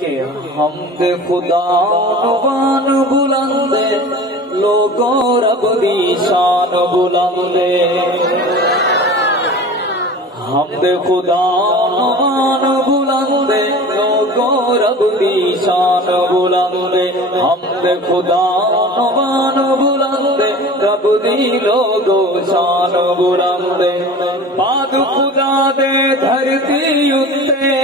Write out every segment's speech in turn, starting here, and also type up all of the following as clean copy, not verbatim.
کہ حمد خدا عنوان بلند لوگوں رب دی شان بلند حمد خدا عنوان بلند لوگوں رب دی شان بلند حمد خدا عنوان بلند رب دی لوگوں شان بلند پاک خدا دے دھرتی اتے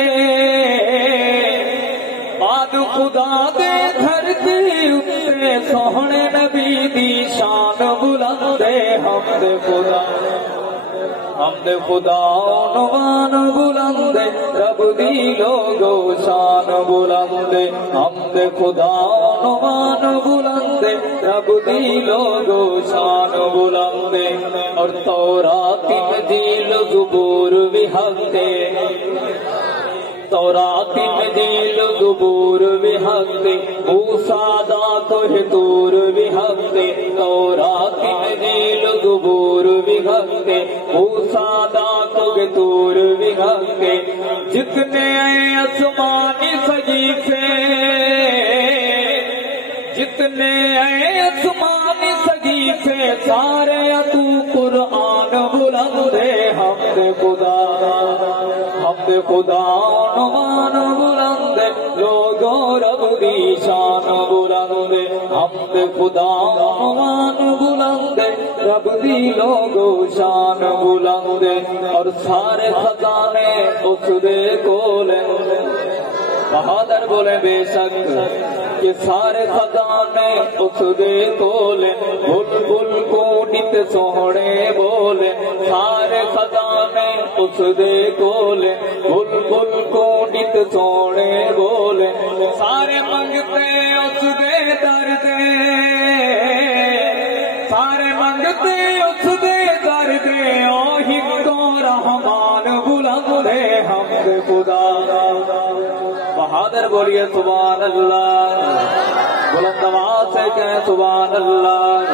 پاک خدا دے دھرتی اتے سوہنے نبی دی شان بلند حمد خدا عنوان بلند رب دی لوگوں شان بلند حمد خدا عنوان بلند رب دی لوگوں شان بلند اور تورات انجیل زبور بھی حق دے تورات انجیل زبور بھی حق دے موسیٰ دا کوہ طور بھی حق دے تورات انجیل زبور بھی حق دے موسیٰ دا کوہ طور بھی حق دے جتنے آسمانی صحیفے جتنے آسمانی صحیفے سارے تو قرآن بلند حمد خدا عنوان بلند لوگوں رب دی شان بلند حمد خدا عنوان بلند رب دی لوگوں شان بلند اور سارے خزانے اس دے کول بہادر بولے بے شک کہ سارے خزانے اس دے کول بلبل کو نت سوہنے بولے سارے خزانے اس دے کول بلبل کو نت سوہنے بولے سارے منگتے اس دے در دے سارے منگتے اس دے در دے اوہی تو رحمان بلند حمد خدا بہادر بولیے سبحان اللہ بلند آواز سے کہیں سبحان اللہ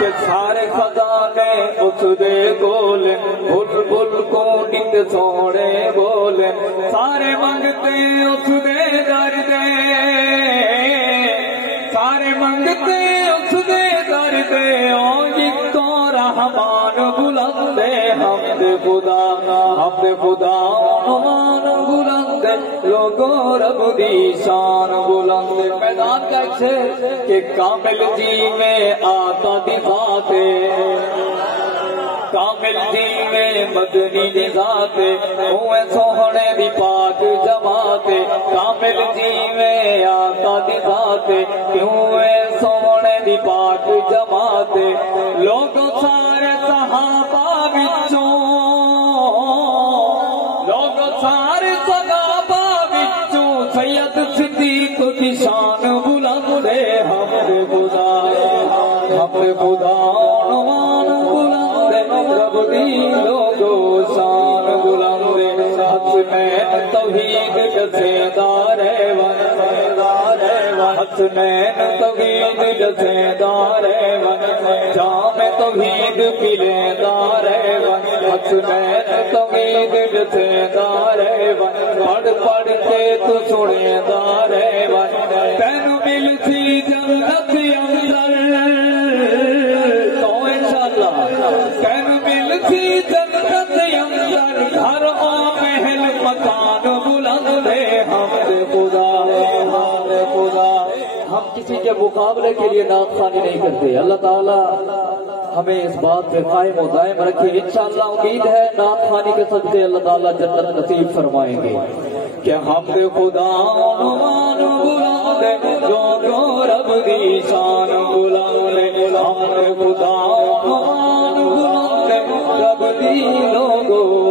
کہ سارے خزانے اس دے کول بلبل کو نت سوہنے بولے سارے منگتے اس دے در دے سارے منگتے اس دے در دے اوہی تو رحمان بلند حمد خدا عنوان بلند لوگوں رب دی شان بلند میدان کیسے کہ کامل جی میں آقا دی ذات کامل جی میں مدنی دی ذات ہوئے سوہنے دی پاک جماعت کامل جی میں آقا دی ذات ہوئے سوہنے دی پاک جماعت لوگ سارے صحابہ وچوں لوگ سارے صحابہ وچوں سید صدیق دی شان بلند حمد خدا عنوان بلند رب دی لوگوں شان بلند حسنین توحید جسے دارے ون حسنین توحید جسے دارے ون جام توحید پلے دارے ون حسنین توحید جسے دارے ون پڑھ پڑھ کے تو سنے دارے ون تین مل سی جنت اندر تو انشاءاللہ تین مل سی جنت اندر گھر او محل مکان بلند حمد خدا ہم کسی کے مقابلے کے لیے نعت خوانی نہیں کرتے اللہ تعالیٰ ہمیں اس بات پہ قائم و دائم رکھے انشاءاللہ امید ہے نعت خوانی کے صدقے اللہ تعالیٰ جنت نصیب فرمائیں گے کہ حمد خدا عنوان بلند لوگوں رب دی شان بلند حمد خدا عنوان بلند رب دی لوگوں